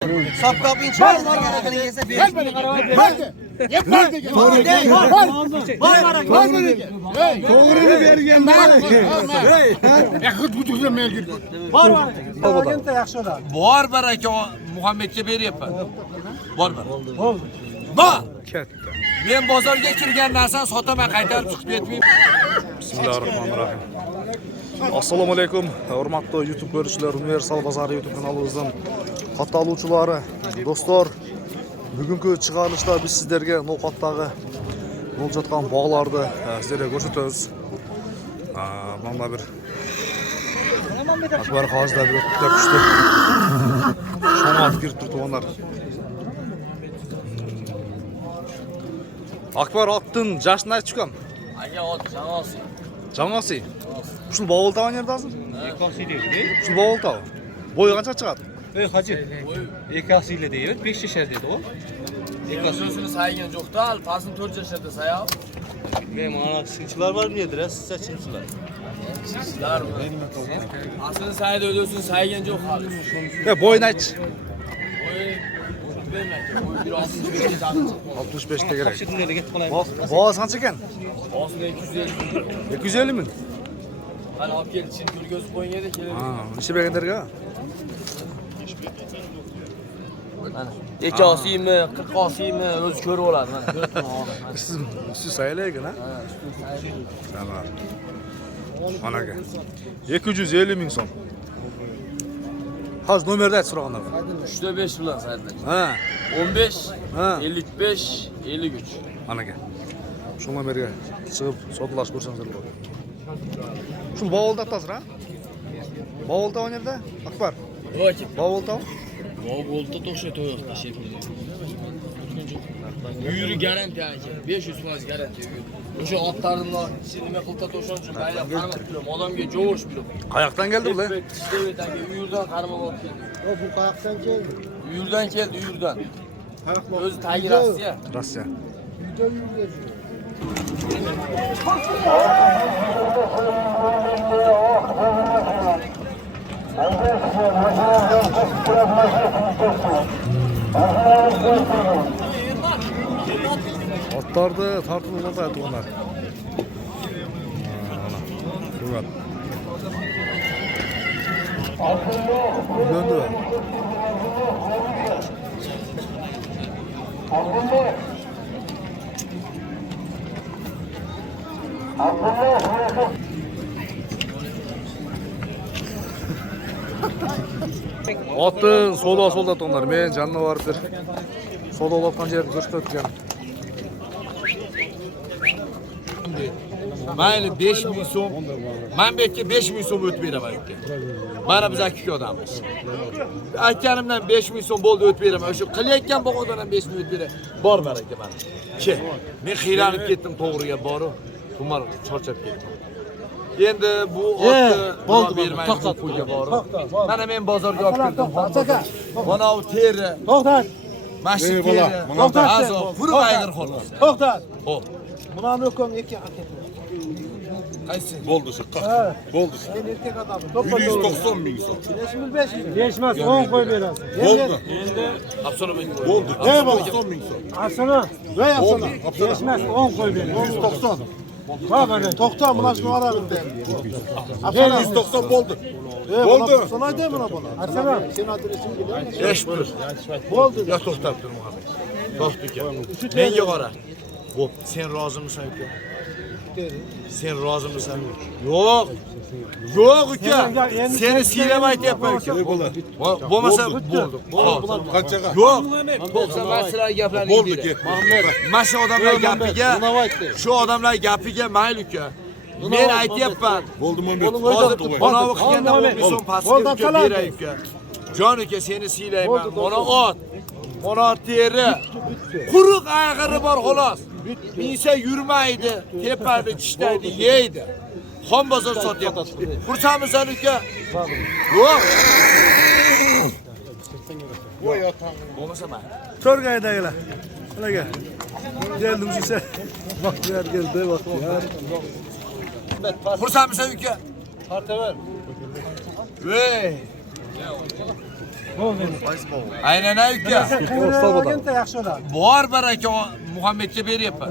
Sapkap inçer sigara yese bir. Hadi. Yapmadı. Doğru değil. Doğru vergen hey. Yakıt kutukla mergir. Var var. Var baraka Muhammedga beryapman. Bor bar. Ba. Men bozorga kirgan narsani sotaman, qaytarib chiqib ketmayman. Bismillahirrahmanirrahim. Assalomu alaykum. Hurmatli YouTube ko'ruvchilar, Universal bozori YouTube kanalımızdan katıluvchilari, do'stlar. Bugungi chiqarishda biz sizlarga No'qatdagi bo'lib жатқан bog'larni sizlarga ko'rsatamiz. Mana bir Akbar hozirda bir o'tib kuchli shamoat kirib turibdi onlar. Akbar otdin jashni aytishkam. Aka ot jamoasi. Jamoasi. Şu bavul tavan yerda hozir? Şu bavul tavan. Boyu qancha chiqadi? Hacı. Ekası ile değil, 5 yaşar dedi o. Ekasini saygan yo'qda, alfasini 4 yoshda sayab. Benim ana sınçılar var mı yedir? Size sınçılar. Sizlar aslında sayda ölüyorsun, saygan yo'q hali. Ya boyunu ayt. Boy 65 de gerek. Şimdi de git kolay. Boğaz qancha ekan? aslında 250. 250 ming. Hani olib keldi, chin ko'rgazib qo'ygan edi, kelib. Necha berganlarga? Ekasiymi, 40 osiymi o'zi ko'rib oladi mana. Ko'rib turibman. Siz saylar ekan ha? Tamam. Managa. 250 ming so'm. Hozir nomerni ayt so'raganlar. 3'te 5 bilan saydilar. Ha, 15, Ha. 55, 53. managa. Shu nomerga chiqib sotlash ko'rsangiz bo'ladi. Shu bavulda hozir ha? Bavulda o'ynerda? Akbar. Yo'q, Bavulda. bo'ldi to'xshat yo'qda shekilli. Uyuri garantiya aka, 500% garantiya uyuri. O'sha otlarni nima qilta to'shan uchun baylab qaramab turam, odamga jo'sh bilib. Qayoqdan keldi bular? Uyurdan qaramab olib keldi. Bu qayoqdan keldi? Uyurdan keldi, uyurdan. O'zi tagi Rossiya. Rossiya. Otlardı tartılıp olsaydı onlar. Kıvat. Döndü. Otun solda onlar. Men canına vardır. Solda olatkan yerini gösterdim. Mayli 5000 so'm. Men bekka 5000 so'm o'tib beraman uka. Mana biz ikki odammiz. Aytganimdan 5000 so'm bo'ldi o'tib beraman. O'sha qilayotgan bog'dan ham 5000 o'tib beraman. Bor baraka mana. Ke. Men xiylanib ketdim to'g'riga boru. Tumar charchab ketdim. Endi bu otni bermayman pulga boru. Mana men bozorga olib kirdim. Mana u teri. To'xtat. Mashina teri. To'xtat. Azo, furu ayg'ir xolos. To'xtat. Hop. Buni o'kon ikki aka. Qaysi? Boldu sıkkı. Boldu sıkkı. Men erkek adamım. To'xtat. 190 bin son. 5500. Geçmez. 10 qo'y berasiz. Boldu. Absolut. Boldu. Ne boldu? 190 bin son. Asını. Ve Boldu. asını. Geçmez. 10 qo'y berasiz. 190. Ha böyle. To'xta, buna shuni oladi. 190 boldu. Boldu. Sana de buna buna. Asını. Sen adresin bilir. Eşbir. Oldu. Ya to'xtab tur Muhammad. To'xtaka. Menga qara. Bo'p, sen rozimisan uka? Sen rozimisan? Yo'q. Yo'q uka. Seni siylab aytyapman uka. Bo'lmasa bo'ldi. Qanchaga? Yo'q. To'xta, men sizlarga gaplaring Boldu beradi. ket. Mana shu odamlar gapiga, shu odamlar gapiga mayli uka. Men aytyapman. Boldu Mehmet. Hozir manavi qilganda 10 ming so'm pastga beray uka. Jon uka, seni siylayman. Mana ot. Mana teri. Quruq ayg'iri bor xolos. Minsa yurmaydi, tepadi, tishlaydi, yeydi. Xon bozor sotyapti. Xursandmisan uka? Yo'q. Bo'lmasa mayli. Torgaydagilar. Qanaqa? Geldim size. Baxtiyar geldi, Baxtiyar. Xursandmisan uka? Parta ver. Voy. Bo'ldi. Aynen aka. Qiyraaganda yaxshi bo'ladi. Bor baraka Muhammedga beryapman.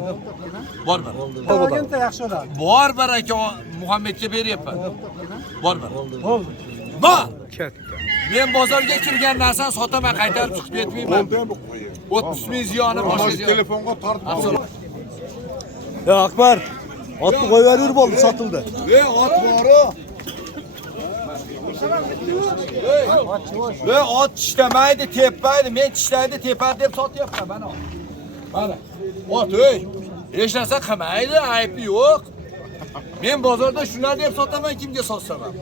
Bor baraka. Qiyraaganda yaxshi bo'ladi. Bor baraka Muhammedga beryapman. Bor baraka. Bo'ldi. Bor. Katta. Men bozorga kirgan narsani sotaman, qaytarib chiqib ketmayman. Bo'ldi bu qo'yi. 30 ming ziyoni boshqa Mana ziyon. telefonga tortib. Ya Akbar, otni qo'yib bo'ldi, sotildi. Ey ot bor-ku. Ey ot tishlamaydi, tepmaydi. Men tishlaydi, tepar deb sotyapman mana. Mana. Ot ey. Hech narsa qilmaydi, aybi yo'q. Men bozorda shular deb sotaman, kimga sotsam ham.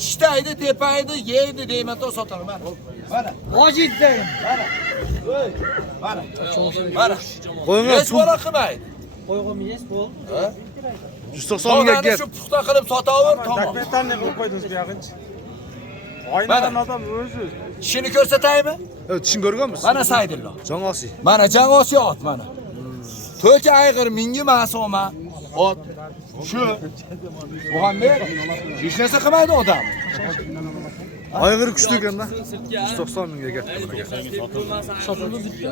Tishlaydi, tepaydi, yeydi deyman, to sotaman. Mana. Hojit deyman. Mana. Ey. Mana. Mana. Qo'yinglar, Hech bola qilmaydi. Qo'yg'imiz bo'l. 190 mingga Sodani gap. shu puxta qilib sotaver, tamom. Dokumentlarni qilib qo'ydingiz bu yog'inchi. Mana. Oynadan odam o'zi. Tishini ko'rsataymi? Evet, tishini ko'rganmiz. Mana Saydillo. Jang'osi. Mana Jang'osiy ot mana. To'ka ayg'ir mingi masoma ot. Shu Muhammad hech narsa qilmaydi odam. Ayg'ir kuchli ekan-da. 190 mingga gap. Sotildi bitta.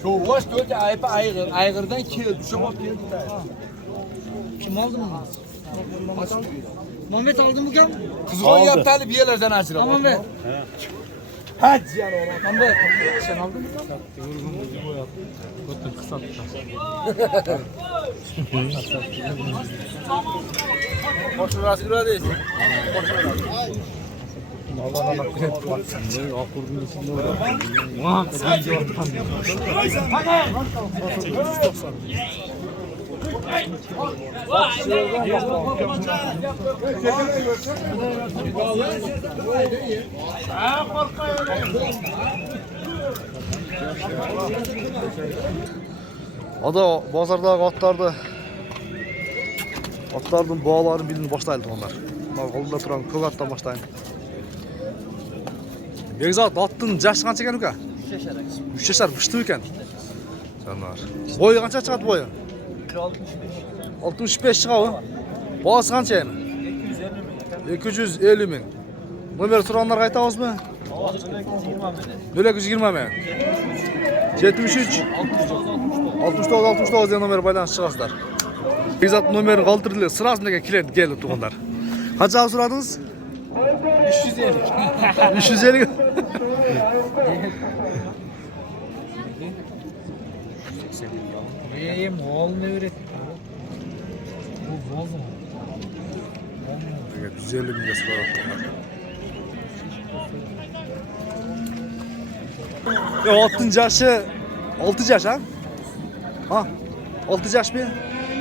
Shu vosh to'ka ayg'irdan keldi, shu olib keldi. Kim oldi buni? Muhammed oldi bu kam? Qizg'on yaptalib yerlardan ajrab. Muhammed. Haj yana o'rab. Muhammed, sen oldingmi? Boshqasi uradi. Ada bozordagi otlarning bog'larini bilinib boshlaydi onlar. Mana qo'lda turgan ko'k otdan boshlaydi. Begzod, otning yoshi qancha ekan uka? 3 yashar, pishdi ekan. Жанар. Bo'yi qancha chiqadi bo'yi? 65 chiqadi. Bosi qancha endi? 250 ming. Nomer so'raganlarga aytamizmi? 220 ming. 73 69 degan nomer байланыс chiqasizlar. Begzod nomerini qoldirdilar. Сразу klient keldi tuğanlar. Qancha so'radingiz? 350. 350. Olmuyor öğretti. Bu bozma. 150 mingga so'radi. Ya otning yoshi 6 yosh ha? Ha? 6 yosh mi?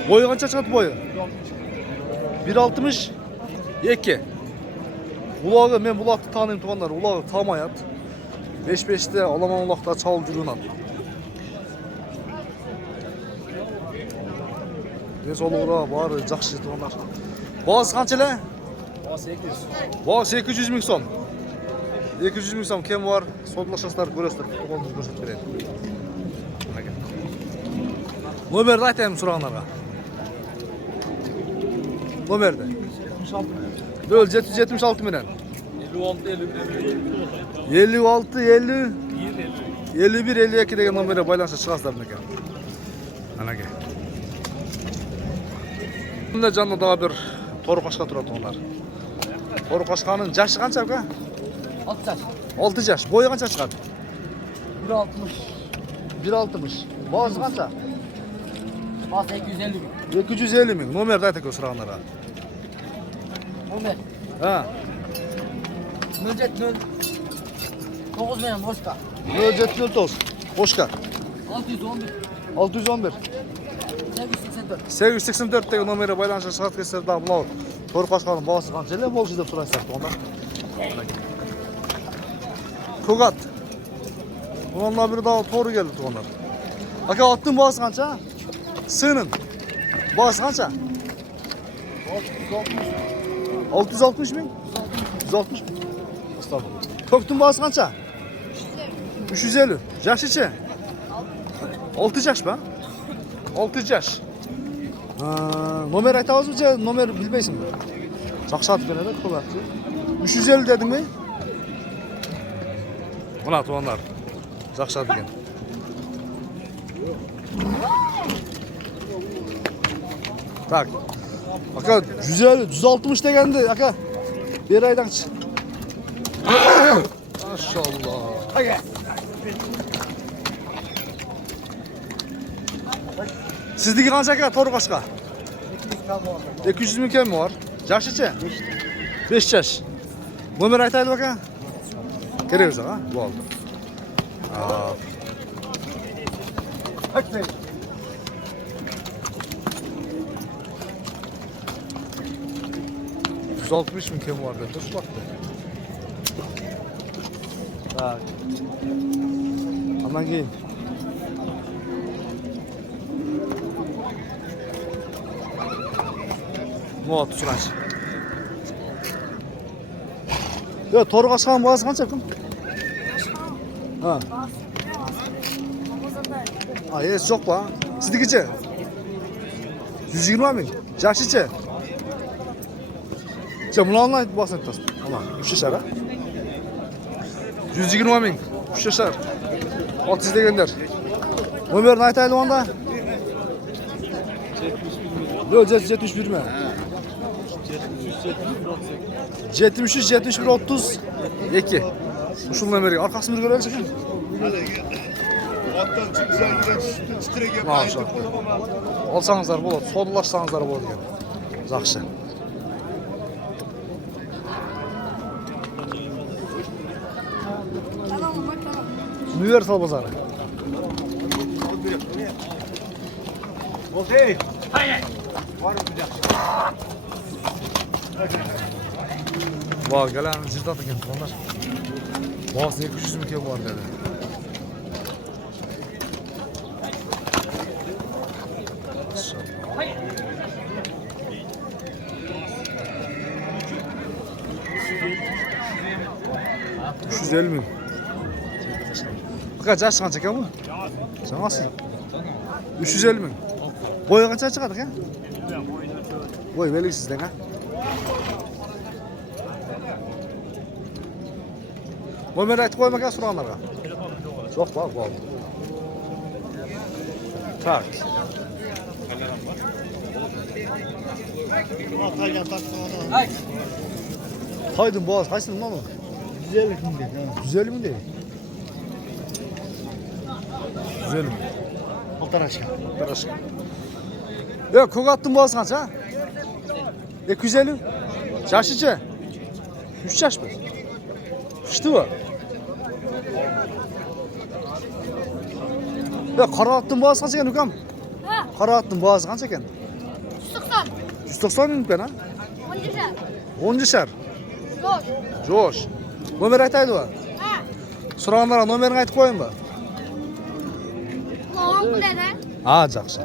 Bo'yi qancha chiqadi bo'yi? 1.60 2. Ulog'i men buloqni taniyman tuğanlar. Ulog'i tamayat. 5-5'te olaman uloqda chalib yurgan. Densoqliqroq bor, yaxshi tuğanlar. Boz qanchalar? Boz 800 ming so'm. 200 ming so'm kim bor? So'tlashasizlar, ko'rasizlar. Tuğanlarni ko'rsatib beradi. Nomerni aytaymi so'raganlarga? Nomerni 776 bilan 56 50 51 52 degan nomerga baylanishga chiqasizlar ekan. Mana aka. Bunda canlı daha bir to'ri qo'shqa turadi onlar. To'ri qo'shqaning yoshi qancha aka? 6 yaş. 6 yosh. Bo'yi qancha chiqadi? 1.60. 1.60. Bozi qancha? Bas 250 bin. 250 ming. Nomerni aytaka so'raganlarga. Muhammed. Ha. 070 9 milyon boşka. 0709. Qo'shqa. 611 611. 884. 884 degi nomerga baylanishga chiqadi keslarda bular. To'ri qo'shqaning bosi qanchalar bo'lishi deb so'raysizlar onda. Ko'gat. Bundan biri daha to'g'ri keldi tuğanlar. Aka otning bosi qancha? Senin. Bosi qancha? 660 ming? 160 ming. Estağfurullah. Ko'kning bosi qancha? 350. Yoshi-chi? 6 yosh ba? 6 yosh. Nomer aytamizmi? Nomer bilmaysizmi? Chaqshatib beradi, ko'katchi. 350 dedingmi? Mına tuğanlar. Жақşı degan. Tak. Aka 150, 160 degendi aka. Bir aydançı. Maşallah. Sizdeki qancha aka to'rqoshqa? 200 ming kam var. Yaxshichi? 5 yaş. Nomer aytaylik aka. Kerak bo'lsa, ha? Bo'ldi. Aa. 160 ming kam var dedi. Dur baktı. Tak. Ondan keyin. Mot suraç. Yo, to'rqoshqaning bag'asi qancha kun? Ha. Ha, yes, yo'q ba. Siznikichi? 120 ming. Yaxshichi? Bunlarla bahsettim. Ama 3 yaşar ha. 120 ming. 3 yaşar. 600 degenler. Nomerini aytaylı onda. Yok 71 mi? 73 71 30 2. Şu numara arkasını bir görelim çekin. Attan güzel güzel titrege Maşallah. Alsanızlar болады, sodulaşsanızlar болады ekan. Жақсы. Universal bazarı. Vay gelen cırdat ekan onlar. Bazı 200 ming kam var dedi. Güzel mi? Kaç yaş kaç ekan bu? Sanası. 350 ming. Boyu kaça çıkardık ya? Boy belirsiz ha. Nomer aytib qo'ymagan so'rovlarga. Yo'q, bor, bor. Tak. Haydın boğaz, kaçsın lan o? 150 ming dedi. 150 ming değil. 150 ming. Altaraşka. Arkadaşlar. Yok, koku attın boğaz kaça? 250. Yaşıcı. 3 yaş mı? İşte bu. Ya kara attın boğaz kaça eken hükam? Ha, Kara attın boğaz kaça eken? 190. 190 ming ben ha? 10 10 şer. Yok. Joş. Nomer aytaydı mı? Ha, Soranlara nomerini aytıp koyun mu? kulağım bu dedi. Ha, жақсы.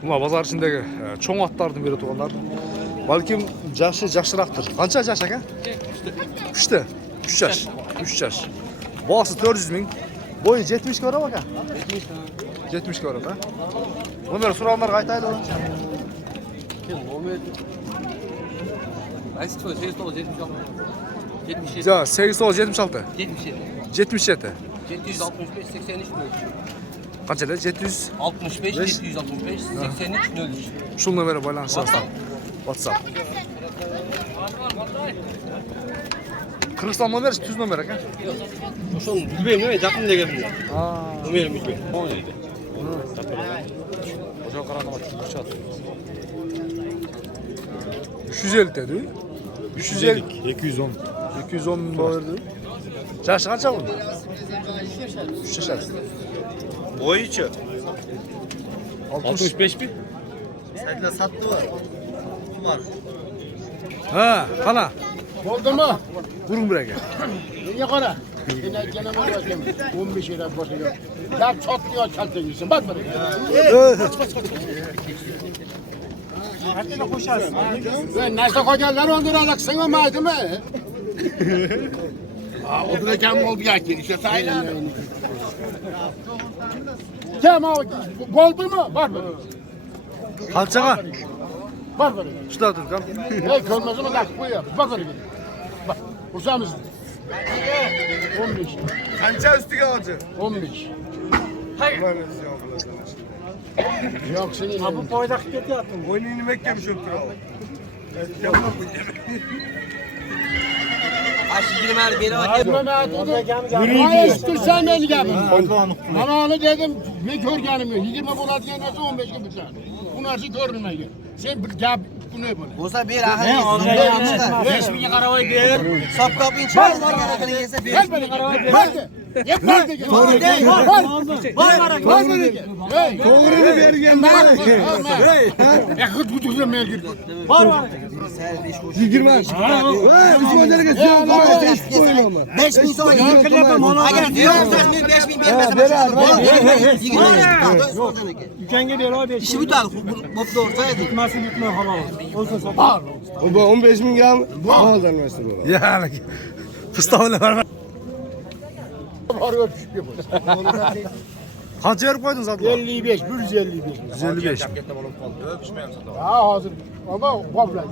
Мына базар ішіндегі чоң аттардың бірі туғандар. Балким жақшырақтыр. Қанша жаш ака? 3-те. 3 yaş. 3 yaş. Boğası 400 ming. Boyu 70 var aka? 70 var aka. Nomer soranlarga aytaylı mı? Aysi çoğu 876. 77. Ja, 876. 77. 77. 765 83 Qancha edi? 700. 65 765 83 03. Şu numara байланыша. WhatsApp. Kırgızstan numara, tüz numara aka? Ошону билбейм, жакын деген билем. Aa. Номерин билбейм. Ойнойт. Ошо караганда чыгат. 350 dedi. 350. 210. 210 verdi. Yaşı kaça bu? 3 yaşar. Boyuçu. 65 bin. Sende sattı var. Var. Ha, kana. Oldu mu? Vurun buraya gel. Niye kara? Yine gene mi bakayım? 15 lira bakıyor. Ya çok diyor çaltıyorsun. Bak buraya. Ben nasıl koyarlar ondurarak sana madem mi? O da kem oldu ya ki işte sayla. Kem o oldu mu? Bak buraya. Kaçağa? Bak böyle. Şurada dur kam. Hey görmez mi? Bak bu ya. Bak böyle. Bak. Kursağımız. 15. Kança üstüge acı. 15. Yok senin. Bu paydak kötü yaptım. Boynunu mekkemiş otur abi. Aşı girmeli beri var. Hayır sen beni gelme. Bana onu dedim. Ne görgenim yok. 20 bulat gelmesi 15 gibi bıçak. Bunlar şey görünmüyor. Sen bir gel. Bu ne böyle? Olsa bir ahali. Resmi karabayı bir. Sap kapıyı çıkarlar. Gerekeni yese bir. Gel beni karabayı. Hadi. Yap hadi gel. Var mı? Hey. Doğrunu ver gelme. Hey. Yakıt tutukla mı gir? Var. Girmez. Üstüme deli geçiyor. 5 bin sonra yıkıl yapam onu. Eğer diyorsan 5 bin Düken geliyor abi. İşi bir tane mutlu olsaydı. Gitmesin gitme hava. 15 bin gram mal denmesi bu. Yani. Fıstavla var. Var öpüşüyor bu. Kaç yer koydun zaten? 55, 155. 155. Ha hazır. Ama babla.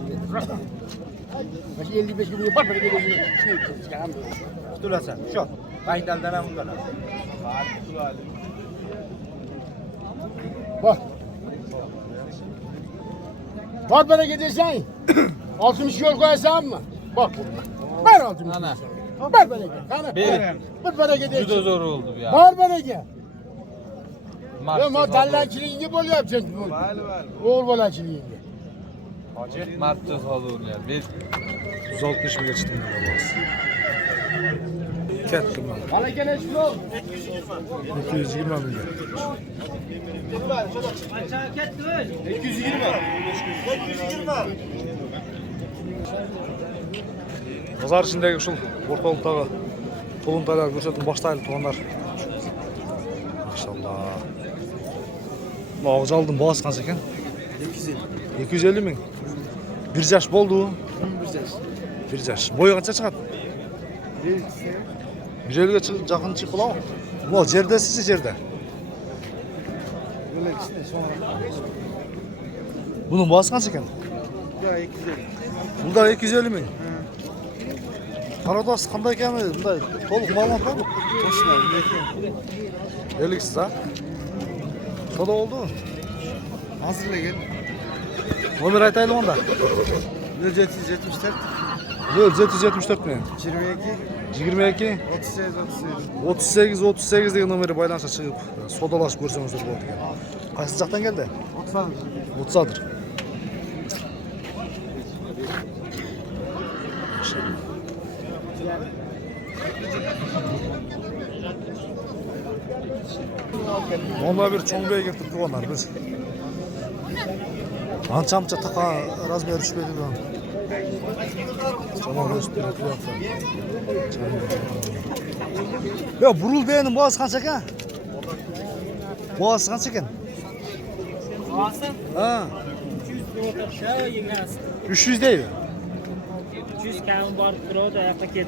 Başı 55 gibi yapar böyle geliyor. Dur lan sen. Şu. Kayıttan denen bundan. Bak. Bak bana gidersen. 60 yol koyasam mı? Bak. Ver 60. Ana. Ver bana gel. Ana. Ver bana gidersin. Bu da zor oldu ya. Var bana gel. Ya ma dallaçiliğin gibi oluyor yapacaksın. Oğul balaçiliğin gibi. Mart'ta olur ya. Bir 160 bin geçtim. Kettim ben. Bana gel şu. 220 bin. 220. Pazar içindeki uşul ortalıktagı tuluntalar görsetin baştaylı tuğanlar. Maşallah. Ağız aldım bağız kança eken? 250 min. Bir yaş boldu. Bir yaş. Boyu kança çıkat? 150'ge jakın çıkıla mı? Bu jerde siz jerde. Bunun bağız kança eken? Bunda 250 min. Karadas qanday ekan bunday to'liq ma'lumot bormi? Eliksiz ha? Soda oldu. Hazırlayın. Nomer aytaylik onda. 0774 0774 mi? 22 22 38 38 degan nomeri baylanışa chiqib sodalashib ko'rsangiz bo'ladi ekan. Qaysi yoqdan keldi? 30'adır. Vallahi bir çoğunluğa getirdik onlar biz. Ançamça taka razmer düşmedi ben. Tamam üstüne kıyafet. Ya burul beğenin boğaz kaç eken? Boğaz kaç eken? Boğazın? Ha. 200 aşağı yemez. 300 değil mi? 300 kağın var kuro da paket.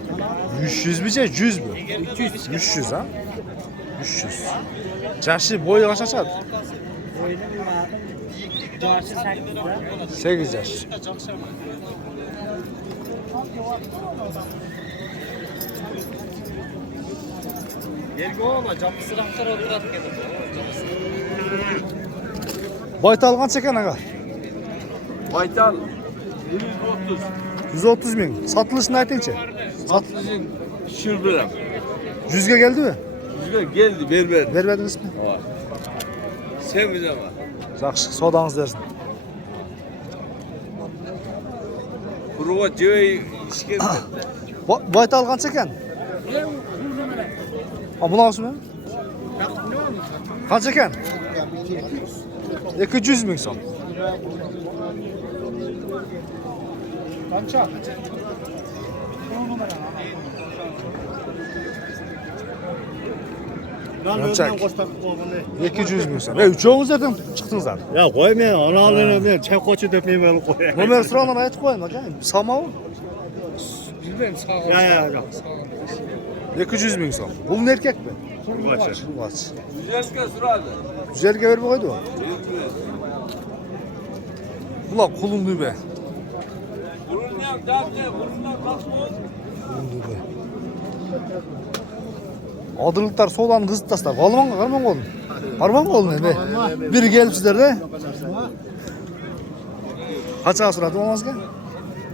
300 mi 100 mü? 300 ha? 300. Yaşı boyu kaç açar? Boyunun vardım. Yaşı 8'de. 8 yaş. Yergi olma, camı sıraklar oturat gelip. Baytal kaç eken aga? Baytal 130 bin. Satılışını aytayınca. satılıcın şurbiram. 100'ge geldi mi? Geldi berber. Vermediniz mi? Sen bize ama. Yaxşı, sodanız dersin. Kuruva cöy işkence. Baytal kaç eken? Ha bunu alsın mı? Kaç eken? 200 bin son. Kança. 200 bin son. Üçoğunuz zaten çıktınız zaten. Ya koymayın, onu alın ben çay koçu döpmeyi böyle koyayım. Nomer sıralan ayet koyun bakayım. Samav. Ya. 200 bin son. Bunun erkek mi? Bu kaçı? Bu kaç? Güzelske suradı. Güzelge verme koydu o. Bular kulun dübe. Adılıklar soğudan kızıttaslar. Kalman kalman olun. Harman olun be. Biri gelip sizlerde. Kaça suradı olmaz ki?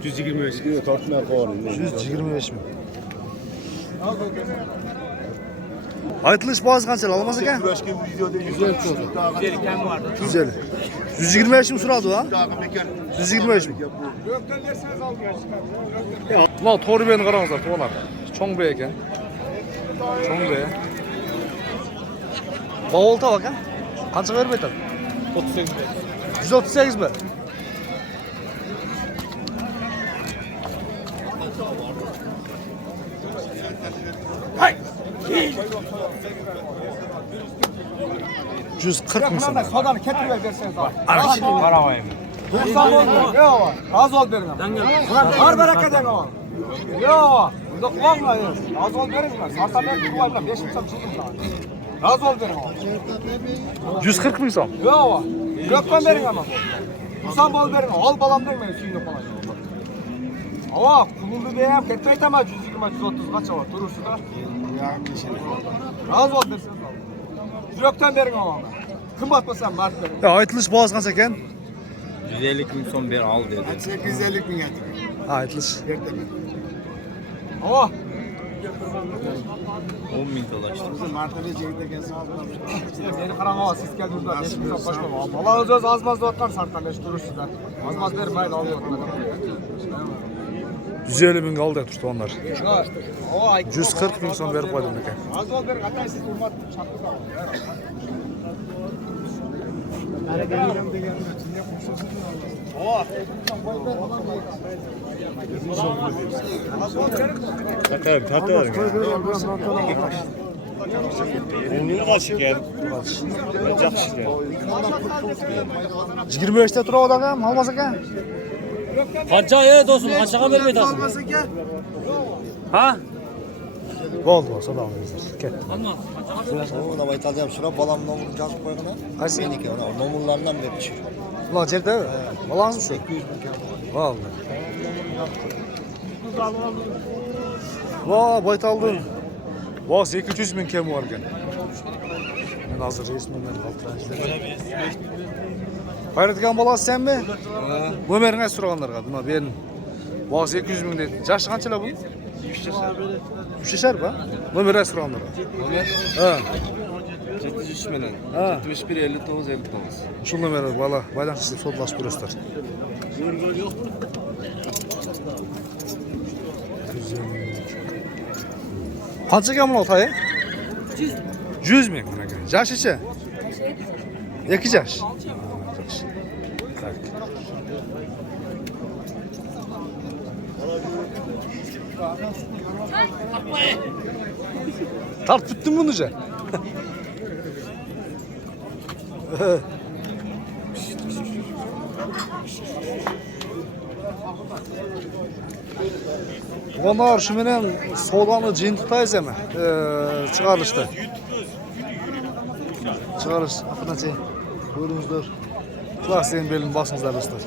125 kilo tortuna koyalım. 125 mi? Aytılış bazı kançalı alamaz ki? 150. 125 mi suradı lan? 125 mi? Ulan tori beni karanızlar toğlar. Çoğun bey eken. Çoğun bey. Bavolta bak ha. Kança verip etem? 38. 138 mi? Cüz 40 mı sana? Sodanı ketri verseniz abi. Araç. Karabayım. Dursan olmuyor. Yok. Razı ol verin ama. Var bereket edin ama. Yok. Burada kullanma ya. Razı ol verin ama. Sartan ben kullanma. 5 misal çıktım daha. Razı ol verin ama. 140 mı son? Yok. Gökten verin ama. Dursan bol verin. Al balam değil mi? Suyunu falan. Ama kulundu diyeyim. Ketmeyi ama 120, 130 kaç var. Durursun da. Razı ol verseniz abi. Gökten verin ama. Kımbat basan mart verin. Ya aytılış boğaz kança eken? 150 bin son bir al dedi. 850 bin getir. Aytılış. Ama 10 bin dolaştı. Marta'da çekilirken sağ olun. beni karamava siz geldiniz de beş bin başlama. Valla öz azmaz da otlar sartan leş durursun da. Azmaz verin haydi alıyor. 150 bin kaldı tuttu onlar. O ay. 140 bin son verip koydum eken. Az ol verin hatta siz urmat çaklı da. Yigirma beşte tura odam almasa eken. Qancha ya do'stim, qanchaga bermaysiz? Ha? Bo'ldi, salom alaykum. Ketdi. Ona baytalacağım şuna balam nomuru yazıp koyana. Qaysi? Meniki ona nomurlarından vermiş. Ulan жерде балаңыз шу? Болды. Ва, байталдың. Ва, 200 миң кем бар екен. Мен азыр ресмимен калтырайын. Кайрытқан баласы сен бе? Өміріңе сұрағандарға, мына берін. Ва, 200 миң дейді. Жашы қаншалар бұл? 3 yaşar ба? Өміріңе сұрағандарға. Ха. 73 milyon. Ha. 71 59 59. Ушул номер бала байланышып сотлашып көрөсүздөр. Канча кем мына тай? 100 миң мына кен. Жашычы? 2 жаш. Так. Tart bitti bunu же. Onlar şu menen soğanı cin tutayız ama çıkarıştı. Çıkarış. Akına şey. Buyurunuzdur. Kulak senin belin basınızlar dostlar.